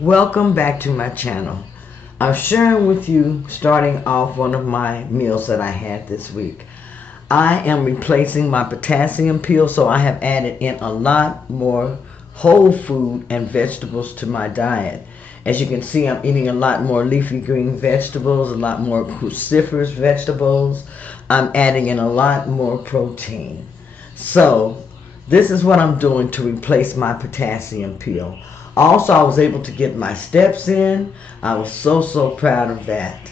Welcome back to my channel. I'm sharing with you starting off one of my meals that I had this week. I am replacing my potassium pill, so I have added in a lot more whole food and vegetables to my diet. As you can see, I'm eating a lot more leafy green vegetables, a lot more cruciferous vegetables. I'm adding in a lot more protein. So this is what I'm doing to replace my potassium pill. Also, I was able to get my steps in. I was so proud of that.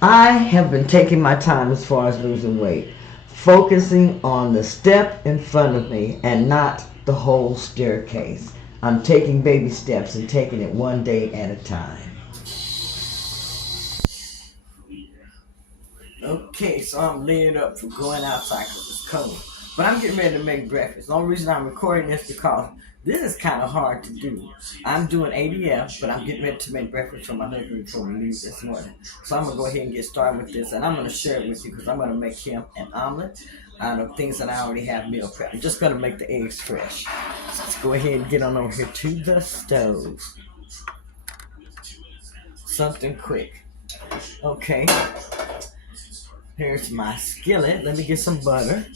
I have been taking my time as far as losing weight, focusing on the step in front of me and not the whole staircase. I'm taking baby steps and taking it one day at a time. Okay, so I'm laying up for going outside because it's cold. But I'm getting ready to make breakfast. The only reason I'm recording this because this is kind of hard to do. I'm doing ADF, but I'm getting ready to make breakfast for my husband before we leave this morning. So I'm going to go ahead and get started with this, and I'm going to share it with you because I'm going to make him an omelet out of things that I already have meal prep. I'm just going to make the eggs fresh. So let's go ahead and get on over here to the stove. Something quick. Okay. Here's my skillet. Let me get some butter.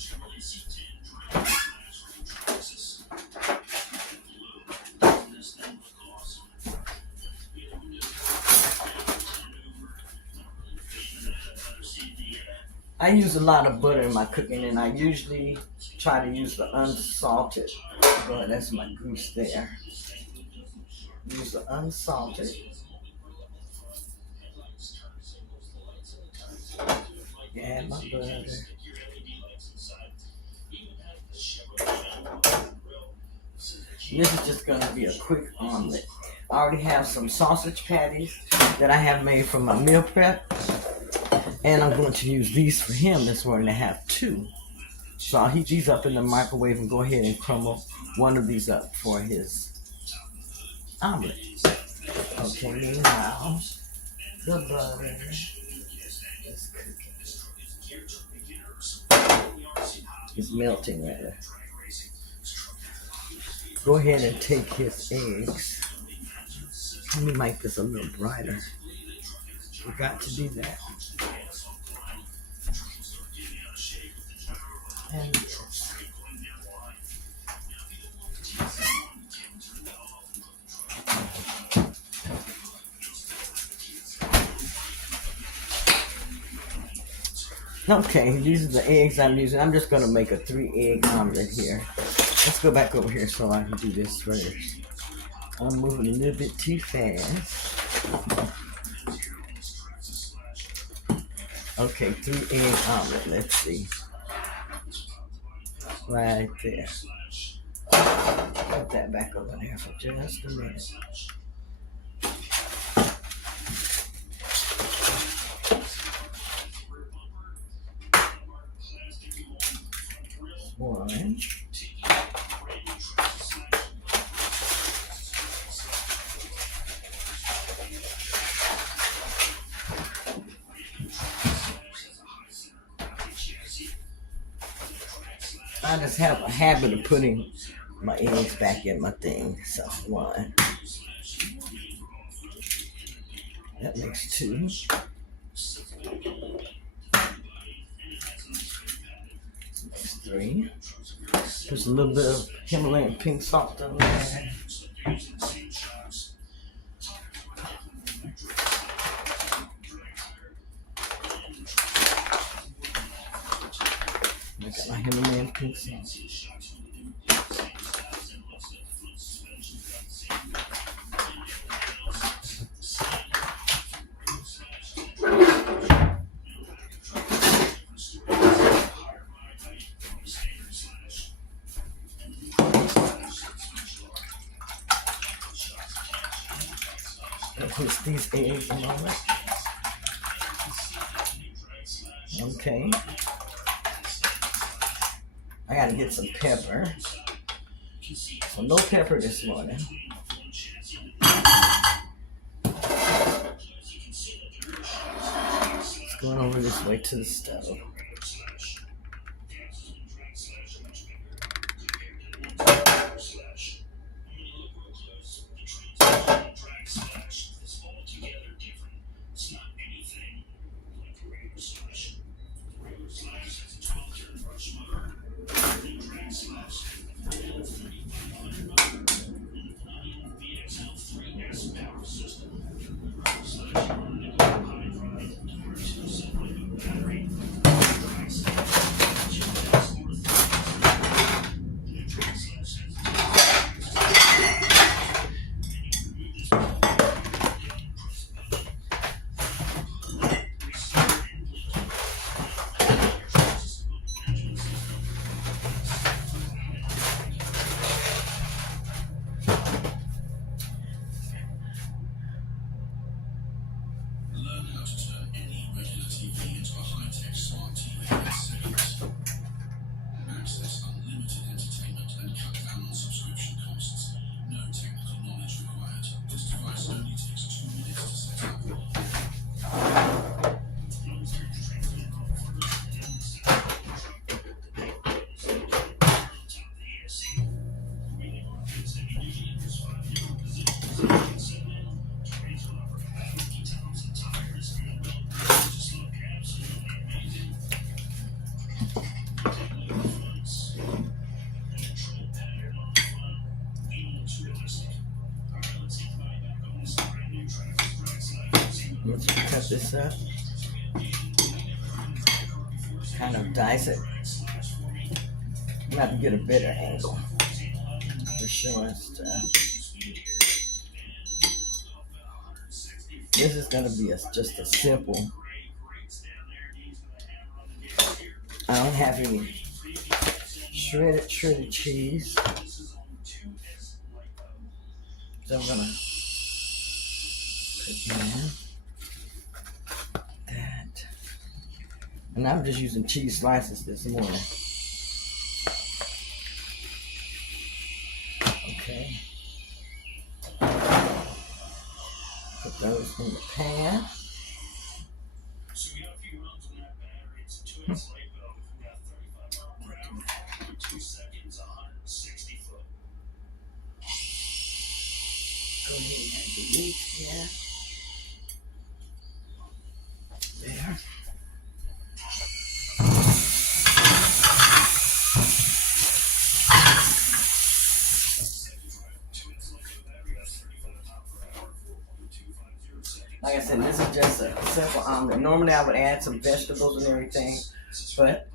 I use a lot of butter in my cooking, and I usually try to use the unsalted. But that's my goose there. Use the unsalted. Add my butter. This is just going to be a quick omelet. I already have some sausage patties that I have made from my meal prep. And I'm going to use these for him this morning. I have two. So I'll heat these up in the microwave and go ahead and crumble one of these up for his omelet. Okay, meanwhile, the butter is cooking. It's melting rather. Go ahead and take his eggs. Let me make this a little brighter. Forgot to do that. And this. Okay, these are the eggs I'm using. I'm just going to make a 3-egg omelet here. Let's go back over here so I can do this first. I'm moving a little bit too fast. Okay, 3-egg omelet. Let's see. Right there. Put that back over there for just a minute. One. I just have a habit of putting my eggs back in my thing. So 1. That makes 2. That's 3. There's a little bit of Himalayan pink salt in there. I got my Himalayan pink salt. Push these eggs a moment. Okay. I gotta get some pepper. So no pepper this morning. It's going over this way to the stove. Let's cut this up. Kind of dice it. I'm have to get a better angle for showing stuff. This is gonna be just a simple. I don't have any shredded cheese, so I'm gonna put in that, and I'm just using cheese slices this morning. Okay, put those in the pan. Go ahead and have the meat here. There. Like I said, this is just a simple omelet. Normally I would add some vegetables and everything, but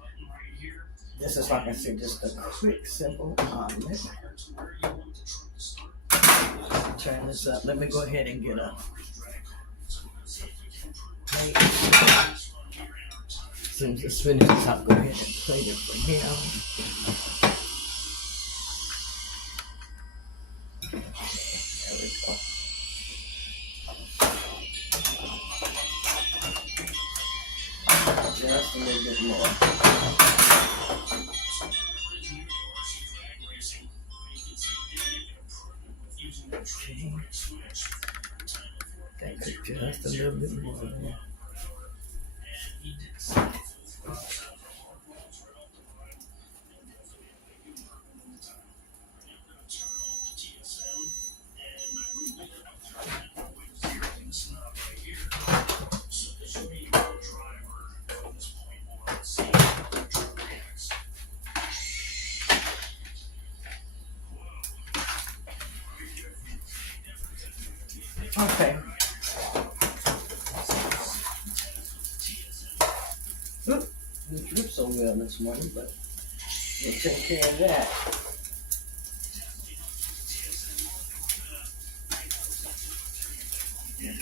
this is, like I said, just a quick, simple omelet. Turn this up. Let me go ahead and get a plate. As soon as this finishes, I'll go ahead and plate it for him. There we go. Just a little bit more. Okay. Thank you, just a little bit more there. Okay. Oop, didn't drip so well this morning, but we'll take care of that.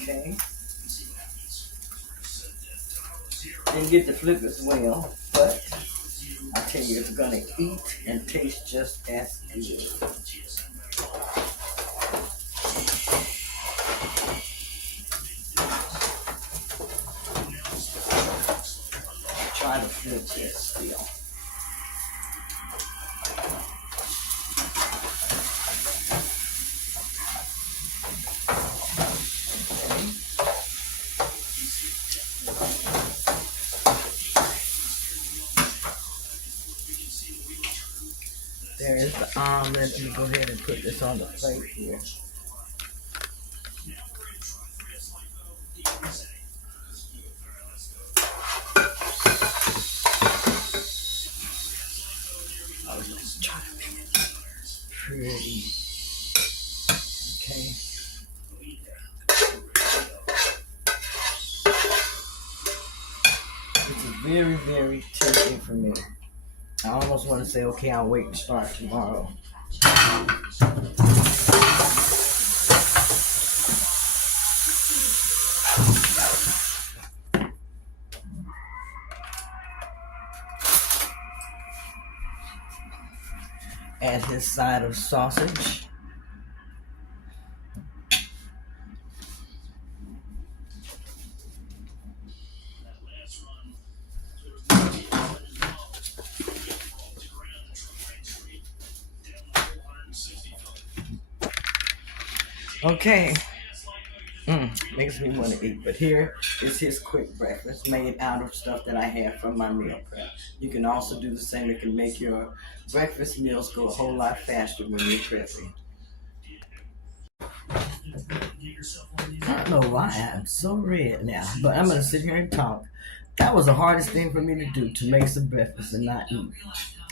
Okay. Didn't get to flip as well, but I tell you, it's gonna eat and taste just as good. Try to flip this still. There is the omelet. Let me go ahead and put this on the plate here. I was just trying to make it pretty. Okay. This is very, very tempting for me. I almost want to say, okay, I'll wait and start tomorrow. this side of sausage. Okay. Makes me want to eat. But here is his quick breakfast made out of stuff that I have from my meal prep. You can also do the same. It can make your breakfast meals go a whole lot faster when you're prepping. I don't know why I'm so red now, but I'm going to sit here and talk. That was the hardest thing for me to do, to make some breakfast and not eat.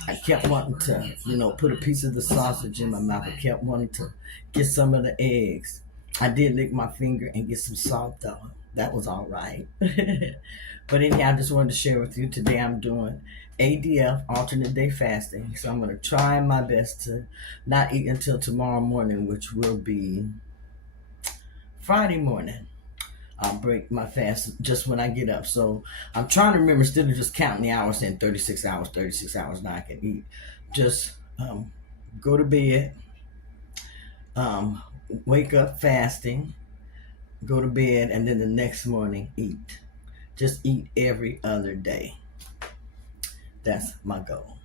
I kept wanting to, put a piece of the sausage in my mouth. I kept wanting to get some of the eggs. I did lick my finger and get some salt though. That was all right. But anyhow, I just wanted to share with you today I'm doing ADF, alternate day fasting. So I'm going to try my best to not eat until tomorrow morning, which will be Friday morning. I'll break my fast just when I get up. So I'm trying to remember, instead of just counting the hours, saying 36 hours, now I can eat. Just go to bed, wake up fasting, go to bed, and then the next morning eat. Just eat every other day. That's my goal.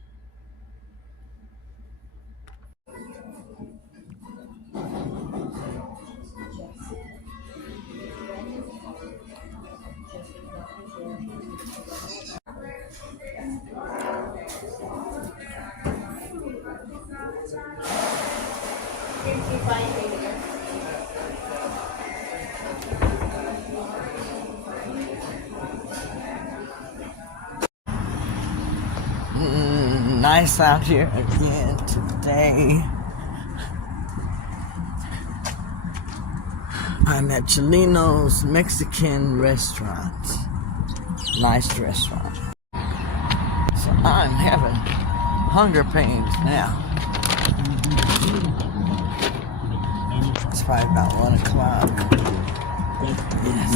Nice out here again today. I'm at Chilino's Mexican restaurant. Nice restaurant. So I'm having hunger pains now. It's probably about 1 o'clock. Yes.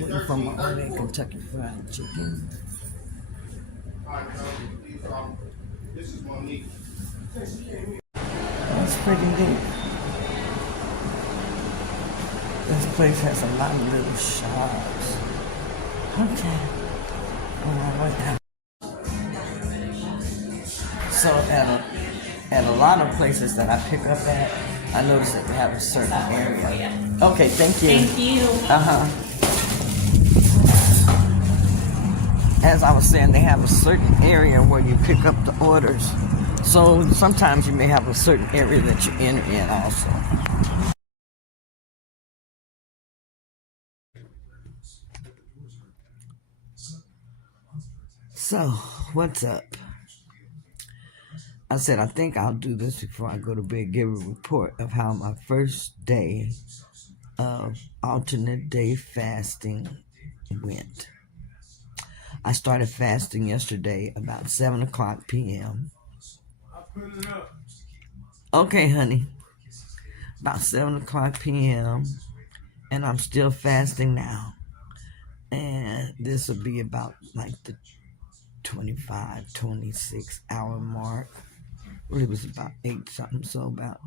Looking for my order Kentucky Fried Chicken. That's pretty neat. This place has a lot of little shops. Okay. On my way down. So at a lot of places that I pick up at, I notice that they have a certain area. Okay, thank you. Thank you. As I was saying, they have a certain area where you pick up the orders. So sometimes you may have a certain area that you enter in also. So, what's up? I said, I think I'll do this before I go to bed, give a report of how my first day of alternate day fasting went. I started fasting yesterday about 7 o'clock p.m. Okay, honey. About 7 o'clock p.m. And I'm still fasting now. And this will be about like the 25, 26 hour mark. Well, it was about 8 something, so about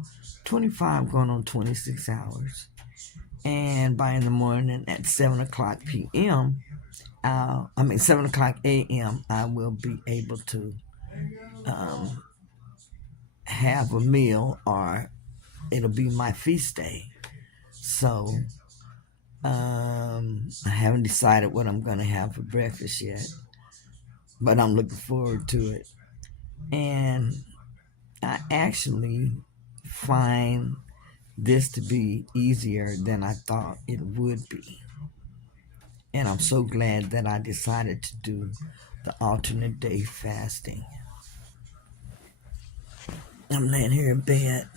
25 going on 26 hours. And by in the morning at 7 o'clock p.m., 7 o'clock a.m., I will be able to have a meal, or it'll be my feast day. So I haven't decided what I'm going to have for breakfast yet, but I'm looking forward to it. And I actually find this to be easier than I thought it would be. And I'm so glad that I decided to do the alternate day fasting. I'm laying here in bed.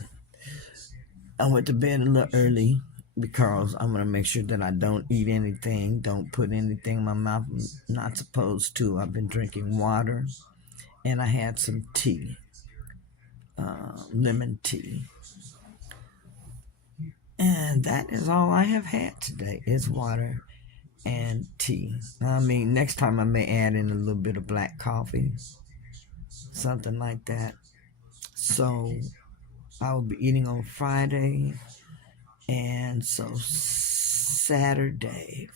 I went to bed a little early because I'm going to make sure that I don't eat anything, don't put anything in my mouth I'm not supposed to. I've been drinking water, and I had some tea, lemon tea. And that is all I have had today is water and tea. I mean, next time I may add in a little bit of black coffee, something like that. So I will be eating on Friday, and so Saturday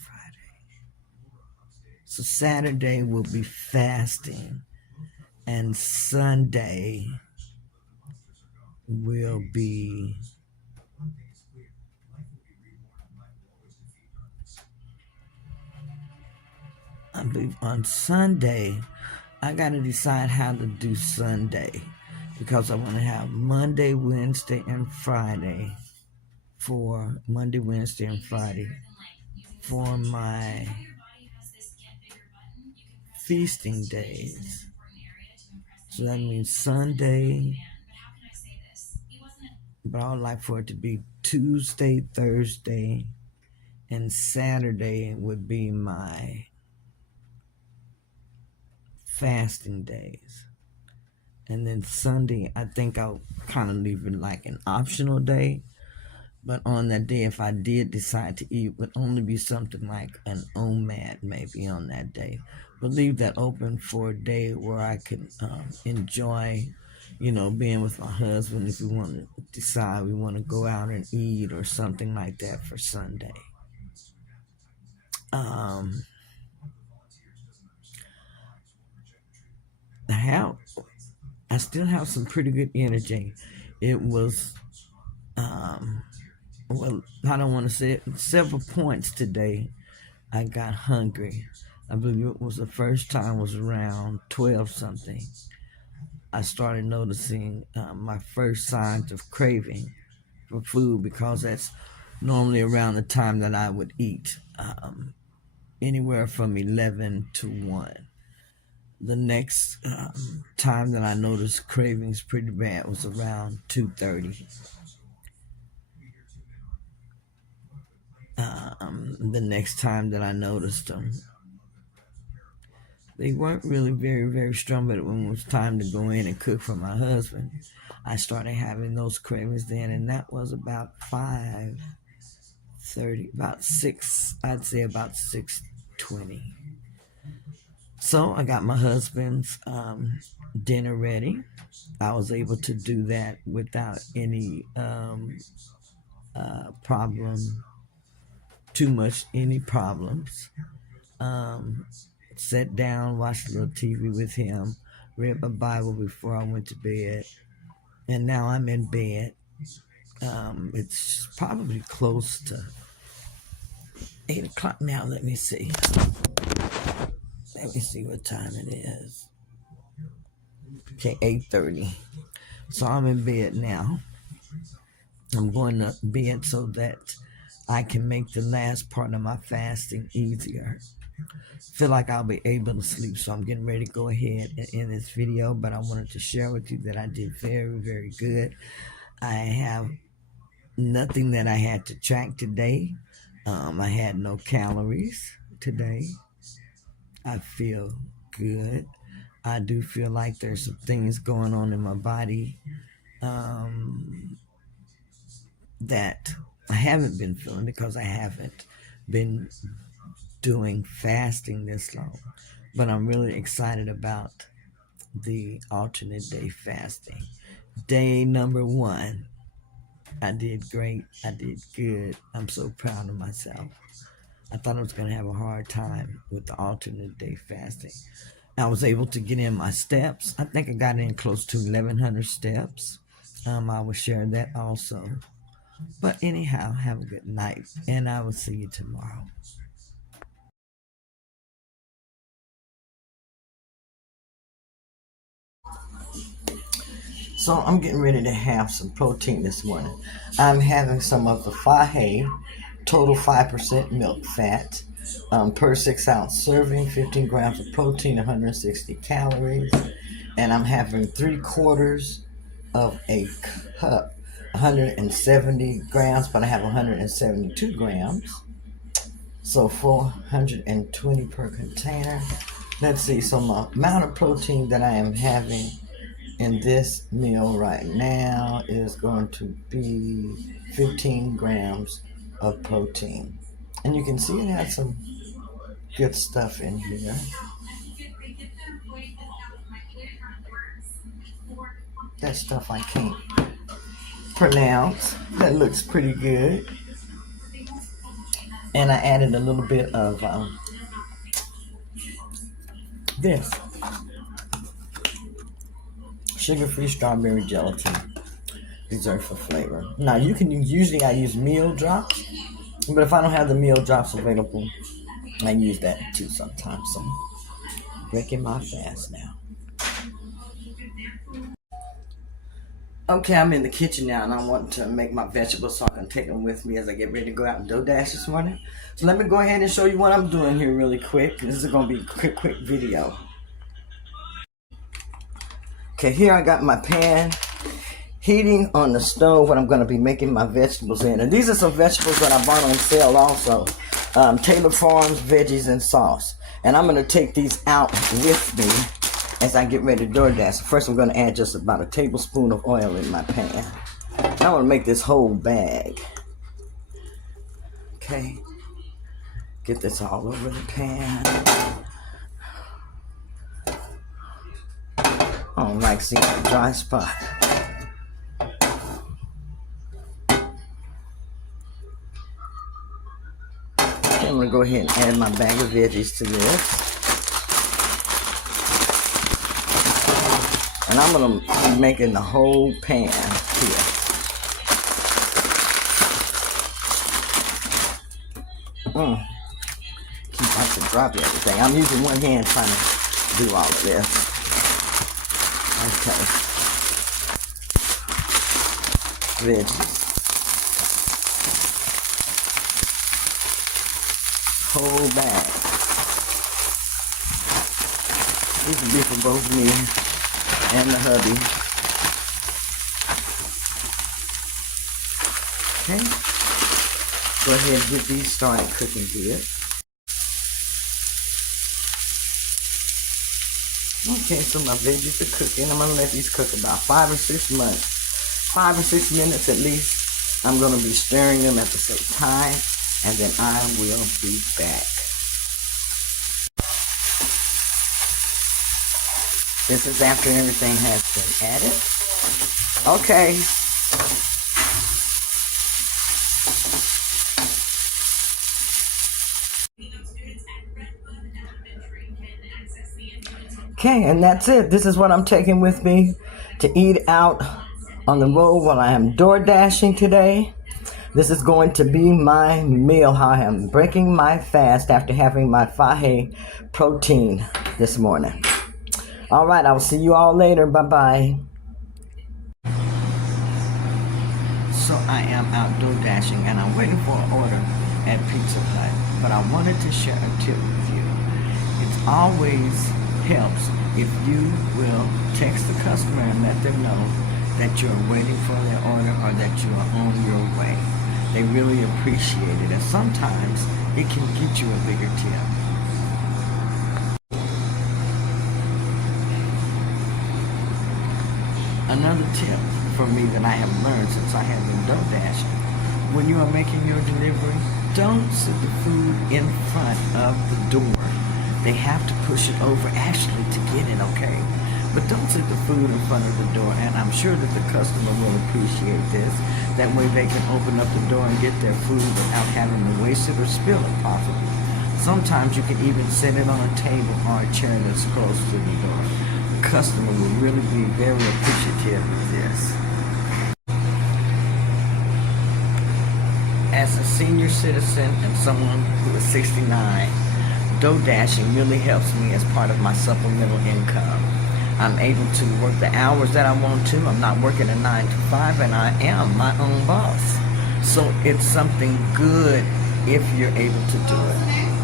will be fasting, and Sunday will be I believe on Sunday. I got to decide how to do Sunday because I want to have Monday, Wednesday, and Friday for my feasting days. So that means Sunday, but I would like for it to be Tuesday, Thursday, and Saturday would be my fasting days. And then Sunday, I think I'll kind of leave it like an optional day. But on that day, if I did decide to eat, it would only be something like an OMAD maybe on that day. But leave that open for a day where I can enjoy, being with my husband if we want to decide we want to go out and eat or something like that for Sunday. I still have some pretty good energy. It was, well, I don't want to say it, several points today. I got hungry. I believe it was the first time was around 12 something. I started noticing my first signs of craving for food because that's normally around the time that I would eat, anywhere from 11 to 1. The next time that I noticed cravings pretty bad was around 2:30. The next time that I noticed them, they weren't really very, very strong, but when it was time to go in and cook for my husband, I started having those cravings then, and that was about 5:30, about 6, I'd say about 6:20. So I got my husband's dinner ready. I was able to do that without any any problems. Sat down, watched a little TV with him, read my Bible before I went to bed, and now I'm in bed. It's probably close to 8 o'clock now. Let me see what time it is. Okay, 8:30. So I'm in bed now. I'm going to bed so that I can make the last part of my fasting easier. Feel like I'll be able to sleep, so I'm getting ready to go ahead and end this video, but I wanted to share with you that I did very, very good. I have nothing that I had to track today. I had no calories today. I feel good. I do feel like there's some things going on in my body that I haven't been feeling because I haven't been doing fasting this long. But I'm really excited about the alternate day fasting. Day number 1, I did great. I did good. I'm so proud of myself. I thought I was going to have a hard time with the alternate day fasting. I was able to get in my steps. I think I got in close to 1,100 steps. I will share that also. But anyhow, have a good night, and I will see you tomorrow. So I'm getting ready to have some protein this morning. I'm having some of the Fahe, total 5% milk fat, per 6-ounce serving, 15 grams of protein, 160 calories. And I'm having 3/4 of a cup, 170 grams, but I have 172 grams. So 420 per container. Let's see, so my amount of protein that I am having And this meal right now is going to be 15 grams of protein. And you can see it has some good stuff in here. That stuff I can't pronounce. That looks pretty good. And I added a little bit of this sugar-free strawberry gelatin dessert for flavor. Now you can usually I use meal drops, but if I don't have the meal drops available, I use that too sometimes. So breaking my fast now. Okay, I'm in the kitchen now and I want to make my vegetables so I can take them with me as I get ready to go out and DoorDash this morning. So let me go ahead and show you what I'm doing here really quick. This is going to be a quick video. Okay, here I got my pan heating on the stove what I'm going to be making my vegetables in. And these are some vegetables that I bought on sale also. Taylor Farms veggies and sauce. And I'm going to take these out with me as I get ready to DoorDash. So first I'm going to add just about a tablespoon of oil in my pan. I want to make this whole bag. Okay. Get this all over the pan. I don't like seeing a dry spot. Okay, I'm going to go ahead and add my bag of veggies to this. And I'm going to be making the whole pan here. Keep out to drop everything. I'm using one hand trying to do all of this. Okay. Veggies. Whole bag. This will be for both me and the hubby. Okay. Go ahead and get these started cooking good. Okay, so my veggies are cooking. I'm going to let these cook about 5 or 6 minutes. 5 or 6 minutes at least. I'm going to be stirring them at the same time, and then I will be back. This is after everything has been added. Okay. Okay, and that's it. This is what I'm taking with me to eat out on the road while I am door dashing today. This is going to be my meal, how I am breaking my fast after having my faje protein this morning. All right, I'll see you all later. Bye-bye. So I am out door dashing and I'm waiting for an order at Pizza Hut. But I wanted to share a tip with you. It always helps if you will text the customer and let them know that you're waiting for their order or that you are on your way. They really appreciate it, and sometimes it can get you a bigger tip. Another tip for me that I have learned since I have been door dashing: when you are making your delivery, don't sit the food in front of the door. They have to push it over actually to get it, okay? But don't sit the food in front of the door, and I'm sure that the customer will appreciate this. That way they can open up the door and get their food without having to waste it or spill it possibly. Sometimes you can even set it on a table or a chair that's close to the door. The customer will really be very appreciative of this. As a senior citizen and someone who is 69, door dashing really helps me as part of my supplemental income. I'm able to work the hours that I want to. I'm not working a 9 to 5, and I am my own boss. So it's something good if you're able to do it.